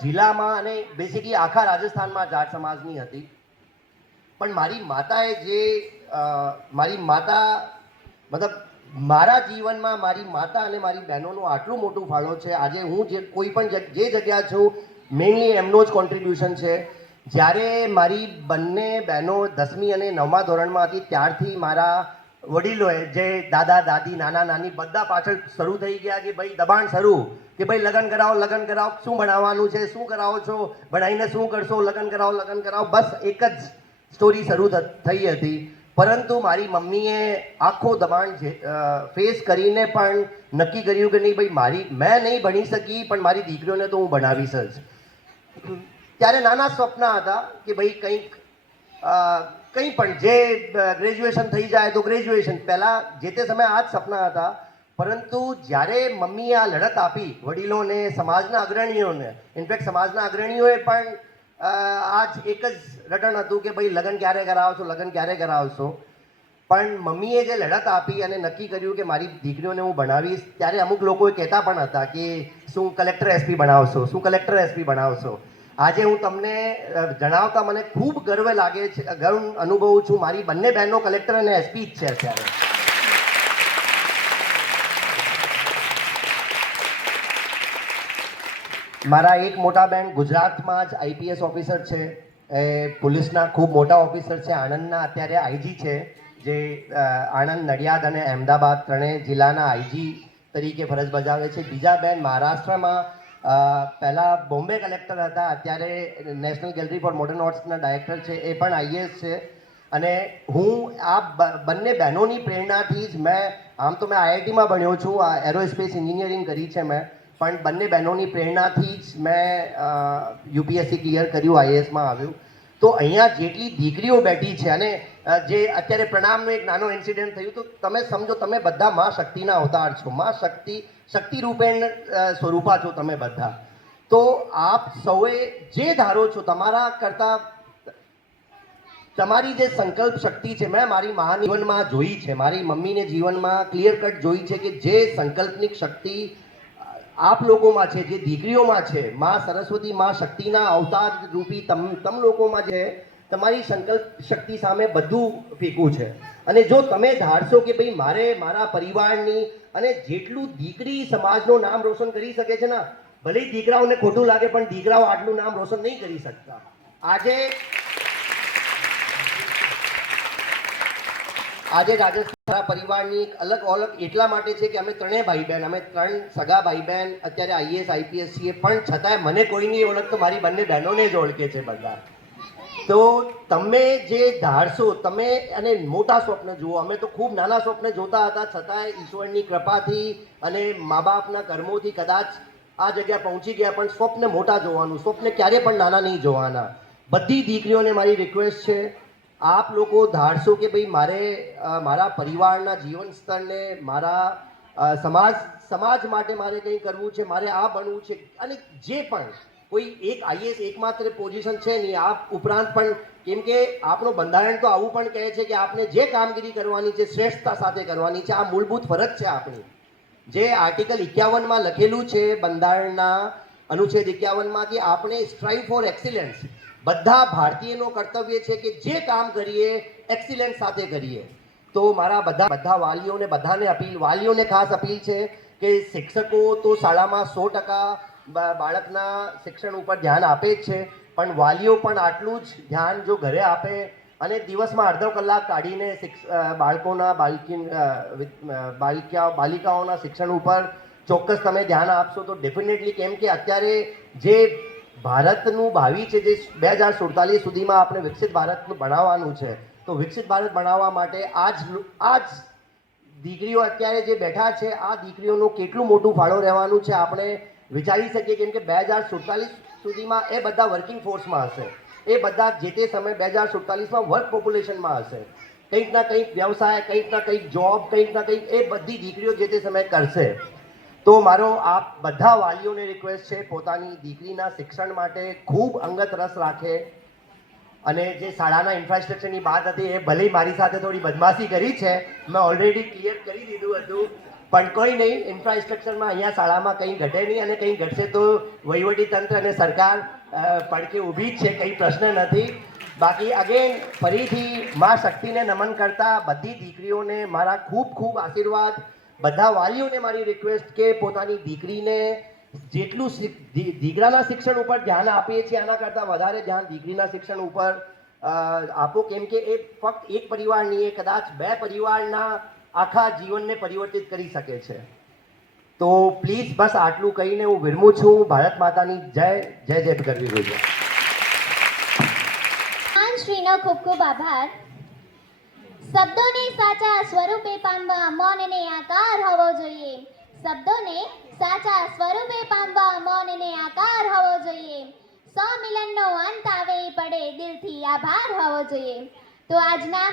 જિલ્લામાં અને બેસિકલી આખા રાજસ્થાનમાં જાટ સમાજની હતી. પણ મારા જીવનમાં મારી માતા અને મારી બહેનોનો આટલું મોટું ફાળો છે. આજે હું કોઈ પણ જે જગ્યા છું, મેઇનલી એમનો જ કોન્ટ્રીબ્યુશન છે. જ્યારે મારી બંને બહેનો 10મી અને 9મા ધોરણમાં હતી ત્યારથી મારા વડીલોએ જે દાદા દાદી નાના નાની બધા પાછળ શરૂ થઈ ગયા કે ભાઈ દબાણ શરૂ કે ભાઈ લગ્ન કરાવો, શું ભણાવવાનું છે, શું કરાવો છો, ભણાવીને શું કરશો, લગ્ન કરાવો, બસ એક જ સ્ટોરી શરૂ થઈ હતી. પરંતુ મારી મમ્મીએ આખો દબાણ ફેસ કરીને પણ નક્કી કર્યું કે નહીં ભાઈ મેં નહીં ભણી શકી પણ મારી દીકરીઓને તો હું ભણાવીશ જ. ત્યારે નાના સ્વપ્ન હતા કે ભાઈ કંઈ પણ જે ગ્રેજ્યુએશન થઈ જાય તો ગ્રેજ્યુએશન, પહેલાં જે તે સમયે આ જ સપના હતા. પરંતુ જ્યારે મમ્મીએ આ લડત આપી વડીલોને, સમાજના અગ્રણીઓને, ઇનફેક્ટ સમાજના અગ્રણીઓએ પણ આજ એક જ રટણ હતું કે ભાઈ લગ્ન ક્યારે કરાવશો. પણ મમ્મીએ જે લડત આપી અને નક્કી કર્યું કે મારી દીકરીઓને હું ભણાવીશ, ત્યારે અમુક લોકો કહેતા પણ હતા કે શું કલેક્ટર એસપી બનાવશો. આજે હું તમને જણાવતા મને ખૂબ ગર્વ લાગે છે, ગર્વ અનુભવું છું. મારી બંને બહેનો કલેક્ટર અને એસપી જ છે અત્યારે. મારા એક મોટા બહેન ગુજરાતમાં જ આઈપીએસ ઓફિસર છે, એ પોલીસના ખૂબ મોટા ઓફિસર છે, આણંદના અત્યારે આઈજી છે, જે આણંદ, નડિયાદ અને અમદાવાદ ત્રણેય જિલ્લાના આઈજી તરીકે ફરજ બજાવે છે. બીજા બહેન મહારાષ્ટ્રમાં પહેલાં બોમ્બે કલેક્ટર હતા, અત્યારે નેશનલ ગેલેરી ફોર મોડર્ન આર્ટ્સના ડાયરેક્ટર છે, એ પણ આઈએએસ છે. અને હું આ બંને બહેનોની પ્રેરણાથી જ આમ તો મેં આઈઆઈટીમાં ભણ્યો છું, એરોસ્પેસ એન્જિનિયરિંગ કરી છે મેં, પણ બંને બહેનોની પ્રેરણાથી જ મેં યુપીએસસી ક્લિયર કર્યું, આઈએએસમાં આવ્યું. તો અહીંયા જેટલી દીકરીઓ બેઠી છે અને જે અત્યારે પ્રણામનો એક નાનો ઇન્સિડન્ટ થયું, તો તમે સમજો તમે બધા મા શક્તિના અવતાર છો, મા શક્તિ રૂપેણ સ્વરૂપા છો તમે બધા. તો આપ સૌએ જે ધારો છો તમારા કરતાં તમારી જે સંકલ્પ શક્તિ છે, મેં મારી માના જીવનમાં જોઈ છે, મારી મમ્મીને જીવનમાં ક્લિયર કટ જોઈ છે કે જે સંકલ્પની શક્તિ આપ લોકોમાં છે, જે દીકરીઓમાં છે, મા સરસ્વતી, મા શક્તિના અવતાર રૂપી તમ લોકોમાં છે, તમારી સંકલ્પ શક્તિ સામે બધું ફેંકવું છે. અને જો તમે ધારશો કે ભાઈ મારે મારા પરિવારની અને જેટલું દીકરી સમાજનું નામ રોશન કરી શકે છે ને, ભલે દીકરાઓને ખોટું લાગે પણ દીકરાઓ આટલું નામ રોશન નહીં કરી શકતા. આજે રાજસ્થાન પરિવારની એક અલગ ઓળખ એટલા માટે છે કે અમે ત્રણેય ભાઈ બહેન, અમે ત્રણ સગા ભાઈ બહેન અત્યારે આઈએએસ આઈપીએસ છીએ, પણ છતાંય મને કોઈ નહીં ઓળખતો, મારી બંને બહેનોને જ ઓળખે છે બધા. તો તમે જે ધારશો, તમે અને મોટા સ્વપ્ન જુઓ. અમે તો ખૂબ નાના સ્વપ્ન જોતા હતા, છતાંય ઈશ્વરની કૃપાથી અને મા બાપના કર્મોથી કદાચ આ જગ્યા પહોંચી ગયા. પણ સ્વપ્ન મોટા જોવાનું, સ્વપ્ન ક્યારે પણ નાના નહીં જોવાના. બધી દીકરીઓને મારી રિક્વેસ્ટ છે, આપ લોકો ધારશો કે ભાઈ મારે મારા પરિવારના જીવન સ્તરને, મારા સમાજ માટે મારે કંઈ કરવું છે, મારે આ બનવું છે. અને જે પણ કોઈ એક આઈએએસ એકમાત્ર પોઝિશન છે નહીં, આપ ઉપરાંત પણ, કેમ કે આપણો બંધારણ તો આવું પણ કહે છે કે આપણે જે કામગીરી કરવાની છે શ્રેષ્ઠતા સાથે કરવાની છે. આ મૂળભૂત ફરજ છે આપણી. જે આર્ટિકલ 51માં લખેલું છે બંધારણના અનુચ્છેદ 51માં કે આપણે સ્ટ્રાઇવ ફોર એક્સિલન્સ, બધા ભારતીયનો કર્તવ્ય છે કે જે કામ કરીએ એક્સિલન્સ સાથે કરીએ. તો મારા બધા વાલીઓને ખાસ અપીલ છે કે શિક્ષકો તો શાળામાં 100% બાળકના શિક્ષણ ઉપર ધ્યાન આપે જ છે, પણ વાલીઓ પણ આટલું જ ધ્યાન જો ઘરે આપે અને દિવસમાં અડધો કલાક કાઢીને બાલિકાઓના શિક્ષણ ઉપર ચોક્કસ તમે ધ્યાન આપશો તો ડેફિનેટલી, કેમ કે અત્યારે જે ભારતનું ભાવિ છે, જે 2047 સુધીમાં આપણે વિકસિત ભારતનું બનાવવાનું છે, તો વિકસિત ભારત બનાવવા માટે આ જ દીકરીઓ અત્યારે જે બેઠા છે, આ દીકરીઓનું કેટલું મોટું ફાળો રહેવાનું છે આપણે વિચારી શકીએ. કેમ કે 2047 સુધીમાં એ બધા વર્કિંગ ફોર્સમાં હશે, એ બધા જે તે સમય 2047માં વર્ક પોપ્યુલેશનમાં હશે. કંઈક ના કંઈક વ્યવસાય, કંઈક ના કંઈક જોબ, કંઈક ના કંઈક એ બધી દીકરીઓ જે તે સમયે કરશે. તો મારો આપ બધા વાલીઓને રિક્વેસ્ટ છે, પોતાની દીકરીના શિક્ષણ માટે ખૂબ અંગત રસ રાખે. અને જે શાળાના ઇન્ફ્રાસ્ટ્રક્ચરની વાત હતી, એ ભલે મારી સાથે થોડી બદમાશી કરી છે, મેં ઓલરેડી ક્લિયર કરી દીધું હતું, પણ કોઈ નહીં, ઇન્ફ્રાસ્ટ્રક્ચરમાં અહીંયા શાળામાં કંઈ ઘટે નહીં, અને કંઈ ઘટશે તો વહીવટીતંત્ર અને સરકાર પડકે ઊભી જ છે, કંઈ પ્રશ્ન નથી. બાકી અગેન ફરીથી મા શક્તિને નમન કરતા બધી દીકરીઓને મારા ખૂબ ખૂબ આશીર્વાદ. બધા વાલીઓને મારી રિક્વેસ્ટ કે પોતાની દીકરીને જેટલું દીકરાના શિક્ષણ ઉપર ધ્યાન આપીએ છીએ, આના કરતાં વધારે ધ્યાન દીકરીના શિક્ષણ ઉપર આપો, કેમ કે એ ફક્ત એક પરિવારની, એ કદાચ 2 પરિવારના આખા જીવનને પરિવર્તિત કરી શકે છે. તો પ્લીઝ બસ આટલું કહીને હું વિરમું છું. ભારત માતાની જય જય જય કરવી જોઈએ. મહાન શ્રીનો ખૂબ ખૂબ આભાર. શબ્દોને સાચા સ્વરૂપે પામવા મૌનને આકાર હોવો જોઈએ. શબ્દોને સાચા સ્વરૂપે પામવા મૌનને આકાર હોવો જોઈએ. મિલનનો અંત આવે પડે દિલથી આભાર હોવો જોઈએ. તો આજના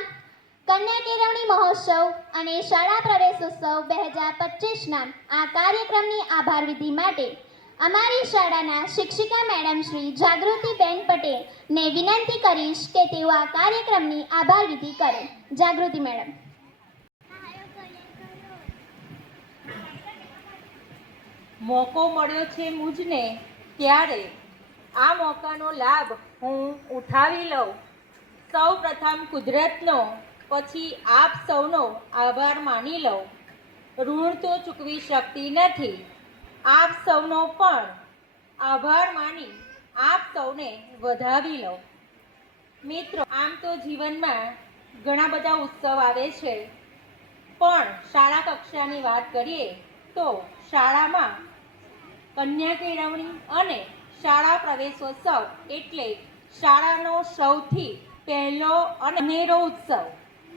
કન્યા કેળવણી મહોત્સવ અને શાળા પ્રવેશોત્સવ 2025ના આ કાર્યક્રમની આભાર વિધિ માટે અમારી શાળાના શિક્ષિકા મેડમ શ્રી જાગૃતિબેન પટેલને વિનંતી કરીશ કે તેઓ આ કાર્યક્રમની આભાર વિધિ કરે. જાગૃતિ મેડમ. મોકો મળ્યો છે મુજને ત્યારે આ મોકાનો લાભ હું ઉઠાવી લઉં. સૌ પ્રથમ કુદરતનો, પછી આપ સૌનો આભાર માની લઉં. ઋણ તો ચૂકવી શકતી નથી, આપ સૌનો પણ આભાર માની આપ સૌને વધાવી લઉં. મિત્રો, આમ તો જીવનમાં ઘણા બધા ઉત્સવ આવે છે, પણ શાળા કક્ષાની વાત કરીએ તો શાળામાં કન્યા કેળવણી અને શાળા પ્રવેશોત્સવ એટલે શાળાનો સૌથી પહેલો અને અનેરો ઉત્સવ,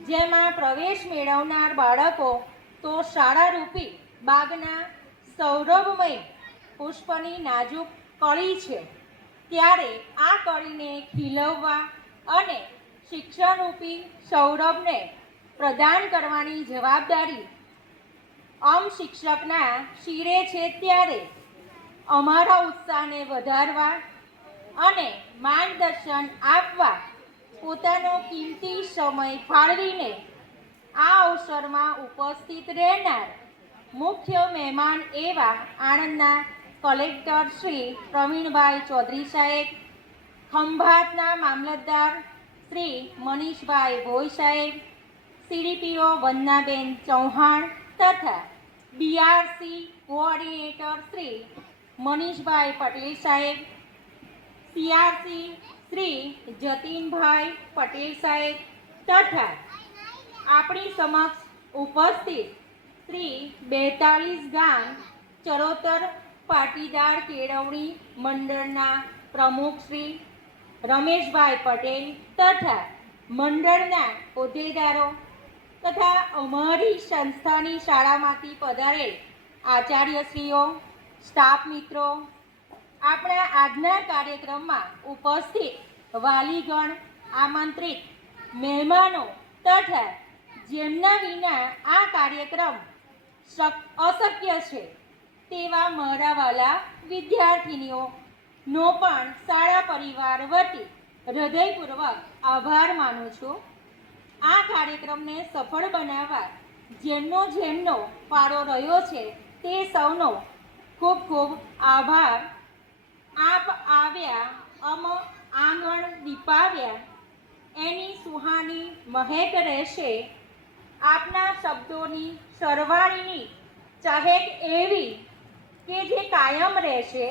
જેમાં પ્રવેશ મેળવનાર બાળકો તો શાળારૂપી બાગના સૌરભમય પુષ્પની નાજુક કળી છે. ત્યારે આ કળીને ખીલવવા અને શિક્ષણરૂપી સૌરભને પ્રદાન કરવાની જવાબદારી શિક્ષકના શિરે છે. ત્યારે અમારા ઉત્સાહને વધારવા અને માર્ગદર્શન આપવા પોતાનો કિંમતી સમય ફાળવીને આ અવસરમાં ઉપસ્થિત રહેનાર મુખ્ય મહેમાન એવા આણંદના કલેક્ટર શ્રી પ્રવીણભાઈ ચૌધરી સાહેબ, ખંભાતના મામલતદાર શ્રી મનીષભાઈ ભોઈ સાહેબ, સીડીપીઓ વંદનાબેન ચૌહાણ તથા બીઆરસી કોઓર્ડિનેટર શ્રી મનીષભાઈ પટેલ સાહેબ, સીઆરસી શ્રી જતીનભાઈ પટેલ સાહેબ તથા આપણી સમક્ષ ઉપસ્થિત શ્રી 42 ગામ ચરોતર પાટીદાર કેળવણી મંડળના પ્રમુખ શ્રી રમેશભાઈ પટેલ તથા મંડળના હોદ્દેદારો તથા અમારી સંસ્થાની શાળામાંથી પધારેલ આચાર્યશ્રીઓ, સ્ટાફ મિત્રો, આપણા આજના કાર્યક્રમમાં ઉપસ્થિત વાલીગણ, આમંત્રિત મહેમાનો તથા જેમના વિના આ કાર્યક્રમ અશક્ય છે તેવા મારા વાલા વિદ્યાર્થીનીઓનો પણ શાળા પરિવાર વતી હૃદયપૂર્વક આભાર માનું છું. આ કાર્યક્રમને સફળ બનાવવા જેમનો ફાળો રહ્યો છે તે સૌનો ખૂબ ખૂબ આભાર. આપ આવ્યા આંગણ દીપાવ્યા એની સુહાની મહેક રહેશે. આપના શબ્દોની સરવાણીની ચહેક એવી કે જે કાયમ રહેશે.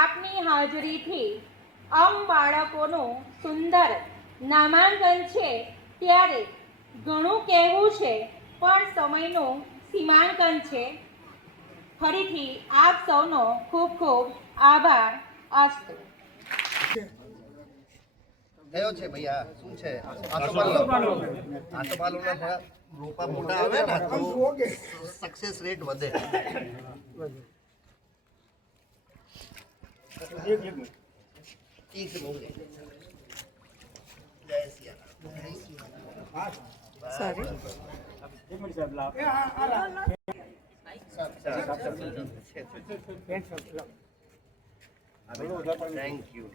આપની હાજરીથી બાળકોનું સુંદર નામાંકન છે. ત્યારે ઘણું કહેવું છે, પણ સમયનું સીમાંકન છે. ફરીથી આપ સૌનો ખૂબ ખૂબ આભાર. અસ્તુ. કયો છે ભૈયા? શું છે? આસોપાલવના થોડા રોપા મોટા આવે ને તો સક્સેસ રેટ વધે. Thank you.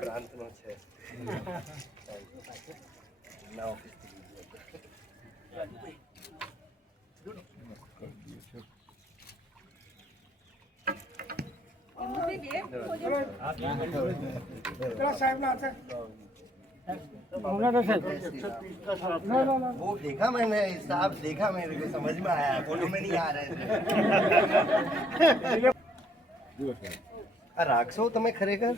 પ્રાંતનો છે. वो देखा मैंने, साहब देखा मेरे को समझ में आया, बोलो में नहीं आ रहे थे. આ રાખશો તમે ખરેખર?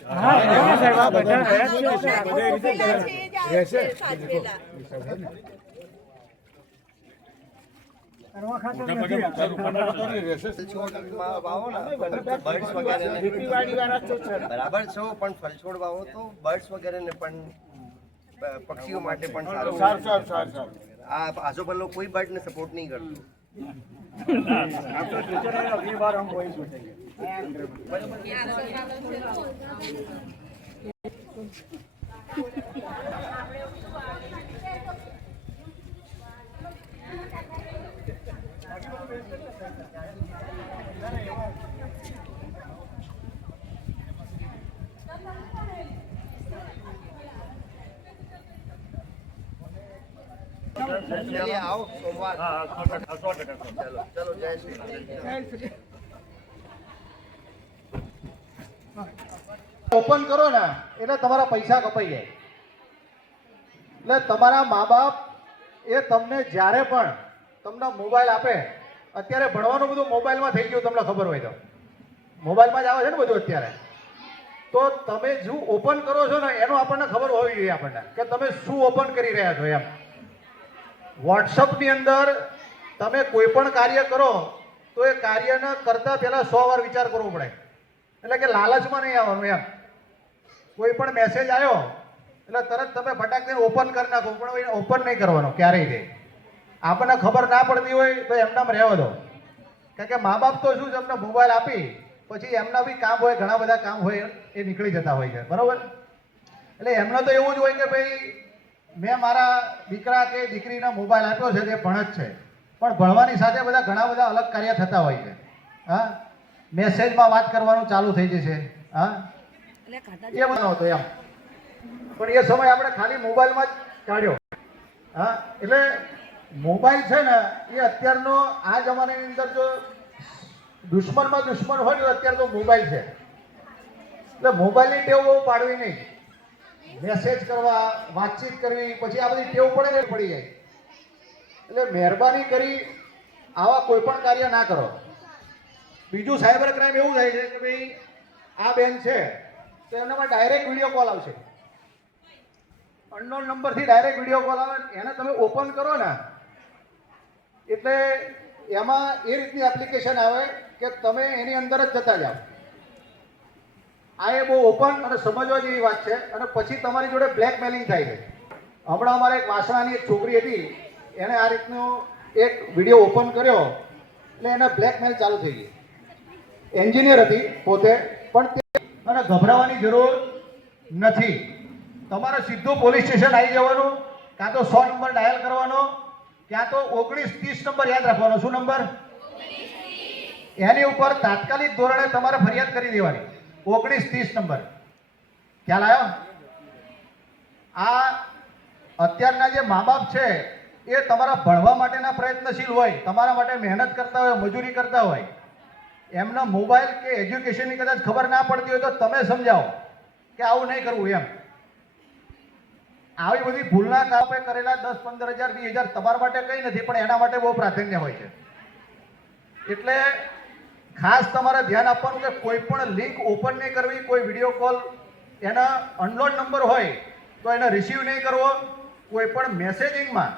બરાબર છો, પણ ફલછોડ વાવો તો બર્ડ્સ વગેરેને પણ પક્ષીઓ માટે પણ સારું. આ આસોપાલવ કોઈ બર્ડને સપોર્ટ નહીં કરતું. આવો સોમવાર. ચલો જય શ્રી ઓપન કરો ને એટલે તમારા પૈસા કપાઈ જાય. એટલે તમારા મા બાપ એ તમને જ્યારે પણ તમને મોબાઈલ આપે, અત્યારે ભણવાનું બધું મોબાઈલમાં થઈ ગયું, તમને ખબર હોય તો મોબાઈલમાં જ આવે છે ને બધું અત્યારે. તો તમે શું ઓપન કરો છો ને એનું આપણને ખબર હોવી જોઈએ આપણને કે તમે શું ઓપન કરી રહ્યા છો એમ. વોટ્સઅપની અંદર તમે કોઈ પણ કાર્ય કરો તો એ કાર્યને કરતાં પહેલાં 100 વાર વિચાર કરવો પડે. એટલે કે લાલચમાં નહીં આવવાનું એમ. કોઈ પણ મેસેજ આવ્યો એટલે તરત તમે ફટાક દઈને ઓપન કરી નાખો, પણ ઓપન નહીં કરવાનો ક્યારેય તે. આપણને ખબર ના પડતી હોય તો એમનામ રહેવા દો. કારણ કે મા બાપ તો શું છે, અમને મોબાઈલ આપી પછી એમના બી કામ હોય, ઘણા બધા કામ હોય એ નીકળી જતા હોય છે, બરાબર. એટલે એમને તો એવું જ હોય કે ભાઈ મેં મારા દીકરા કે દીકરીને મોબાઈલ આપ્યો છે, તે ભણ જ છે, પણ ભણવાની સાથે બધા ઘણા બધા અલગ કાર્ય થતા હોય છે. હા, મેસેજમાં વાત કરવાનું ચાલુ થઈ જશે. હા, એ બનાવો તો એમ. પણ એ સમય આપણે ખાલી મોબાઈલમાં જ કાઢ્યો. હા, એટલે મોબાઈલ છે ને એ અત્યારનો આ જમાનાની અંદર જો દુશ્મનમાં દુશ્મન હોય તો અત્યારે તો મોબાઈલ છે. એટલે મોબાઈલની ટેવ બહુ પાડવી નહીં. મેસેજ કરવા, વાતચીત કરવી, પછી આ બધી ટેવ પડે ને પડી જાય. એટલે મહેરબાની કરી આવા કોઈ પણ કાર્ય ના કરો. બીજું સાયબર ક્રાઇમ એવું થાય છે કે ભાઈ આ બેન છે તો એનામાં ડાયરેક્ટ વિડીયો કોલ આવશે, અનનોન નંબરથી ડાયરેક્ટ વિડીયો કોલ આવે, એને તમે ઓપન કરો ને એટલે એમાં એ રીતની એપ્લિકેશન આવે કે તમે એની અંદર જ જતા જાઓ. આ એ બહુ ઓપન અને સમજવા જેવી વાત છે. અને પછી તમારી જોડે બ્લેકમેલિંગ થાય છે. હમણાં અમારે એક વાસણાની એક છોકરી હતી, એને આ રીતનો એક વિડીયો ઓપન કર્યો એટલે એને બ્લેકમેલ ચાલુ થઈ ગઈ. એન્જિનિયર હતી પોતે, પણ તે અને ગભરાવાની જરૂર નથી. તમારે સીધું પોલીસ સ્ટેશન આવી જવાનું, કાં તો 100 નંબર ડાયલ કરવાનો, ક્યાં તો 1930 નંબર યાદ રાખવાનો. શું નંબર? એની ઉપર તાત્કાલિક ધોરણે તમારે ફરિયાદ કરી દેવાની. 1930 નંબર. ખ્યાલ આવ્યો? આ અત્યારના જે મા બાપ છે એ તમારા ભણવા માટેના પ્રયત્નશીલ હોય, તમારા માટે મહેનત કરતા હોય, મજૂરી કરતા હોય, એમના મોબાઈલ કે એજ્યુકેશનની કદાચ ખબર ના પડતી હોય તો તમે સમજાવો કે આવું નહીં કરવું એમ. આવી બધી ભૂલના કામે કરેલા 10, 15 હજાર, 20 હજાર તમારા માટે કંઈ નથી, પણ એના માટે બહુ પ્રાધાન્ય હોય છે. એટલે ખાસ તમારે ધ્યાન આપવાનું કે કોઈ પણ લિંક ઓપન નહીં કરવી. કોઈ વિડીયો કોલ એના અનનોન નંબર હોય તો એને રિસીવ નહીં કરવો. કોઈ પણ મેસેજિંગમાં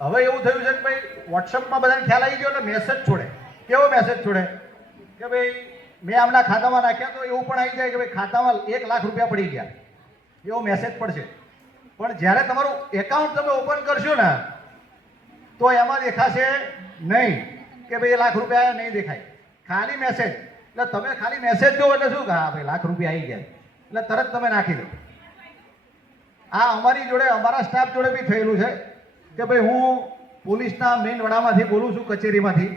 હવે એવું થયું છે કે ભાઈ વોટ્સઅપમાં બધાને ખ્યાલ આવી ગયો એટલે મેસેજ છોડે. કેવો મેસેજ છોડે કે ભાઈ મેં આમના ખાતામાં નાખ્યા, તો એવું પણ આવી જાય કે ભાઈ ખાતામાં 1 લાખ રૂપિયા પડી ગયા, એવો મેસેજ પડશે. પણ જ્યારે તમારું એકાઉન્ટ તમે ઓપન કરશો ને તો એમાં દેખાશે નહીં કે ભાઈ 1 લાખ રૂપિયા નહીં દેખાય, ખાલી મેસેજ. એટલે તમે ખાલી મેસેજ જો એટલે શું, હા ભાઈ 1 લાખ રૂપિયા આવી ગયા એટલે તરત તમે નાખી દો. આ અમારી જોડે, અમારા સ્ટાફ જોડે બી થયેલું છે કે ભાઈ હું પોલીસના મેઇન વડામાંથી બોલું છું, કચેરીમાંથી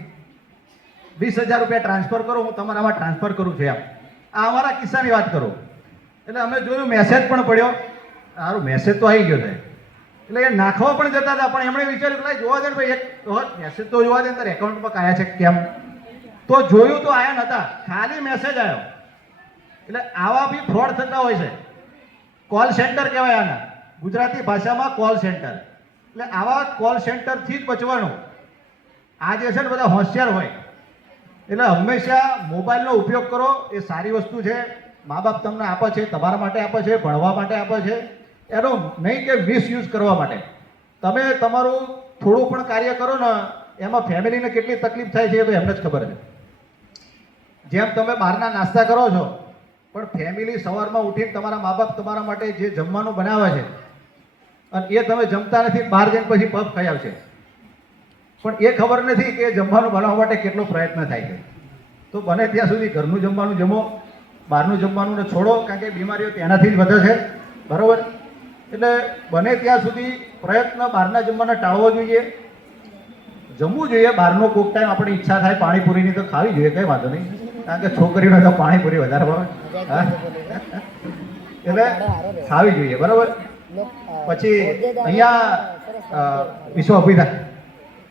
20,000 રૂપિયા ટ્રાન્સફર કરો, હું તમારામાં ટ્રાન્સફર કરું છું એમ. આ અમારા કિસ્સાની વાત કરું. એટલે અમે જોયું મેસેજ પણ પડ્યો, સારું મેસેજ તો આવી ગયો છે. એટલે એ નાખવા પણ જતા હતા, પણ એમણે વિચાર્યું કે જોવા દે ને ભાઈ, એક મેસેજ તો જોવા દે અંદર એકાઉન્ટમાં કાયા છે કેમ. તો જોયું તો આયા નતા, ખાલી મેસેજ આવ્યો. એટલે આવા બી ફ્રોડ થતા હોય છે. કોલ સેન્ટર કહેવાય આના, ગુજરાતી ભાષામાં કોલ સેન્ટર. એટલે આવા કોલ સેન્ટરથી જ બચવાનું. આ જે છે ને બધા હોશિયાર હોય. એટલે હંમેશા મોબાઈલનો ઉપયોગ કરો, એ સારી વસ્તુ છે. મા બાપ તમને આપે છે તમારા માટે આપે છે, ભણવા માટે આપે છે, એનો નહીં કે મિસયુઝ કરવા માટે. તમે તમારું થોડું પણ કાર્ય કરો ને એમાં ફેમિલીને કેટલી તકલીફ થાય છે એ તો એમને જ ખબર છે. જેમ તમે બહારના નાસ્તા કરો છો પણ ફેમિલી સવારમાં ઉઠીને તમારા મા બાપ તમારા માટે જે જમવાનું બનાવે છે અને એ તમે જમતા નથી, બહાર જઈને પછી પગ ખાઈ આવશે, પણ એ ખબર નથી કે જમવાનું બનાવવા માટે કેટલો પ્રયત્ન થાય છે. તો બને ત્યાં સુધી ઘરનું જમવાનું જમો, બહારનું જમવાનું ને છોડો, કારણ કે બીમારીઓ તેનાથી જ વધે છે. બરાબર? એટલે બને ત્યાં સુધી પ્રયત્ન બહારના જમવાના ટાળવો જોઈએ. જમવું જોઈએ બહારનું કોક ટાઈમ આપણી ઈચ્છા થાય પાણીપુરીની તો ખાવી જોઈએ, કંઈ વાંધો નહીં, કારણ કે છોકરીઓને તો પાણીપુરી વધારે ભાવે. એટલે ખાવી જોઈએ. બરાબર? પછી અહીંયા વિશ્વ ઉભી થાય.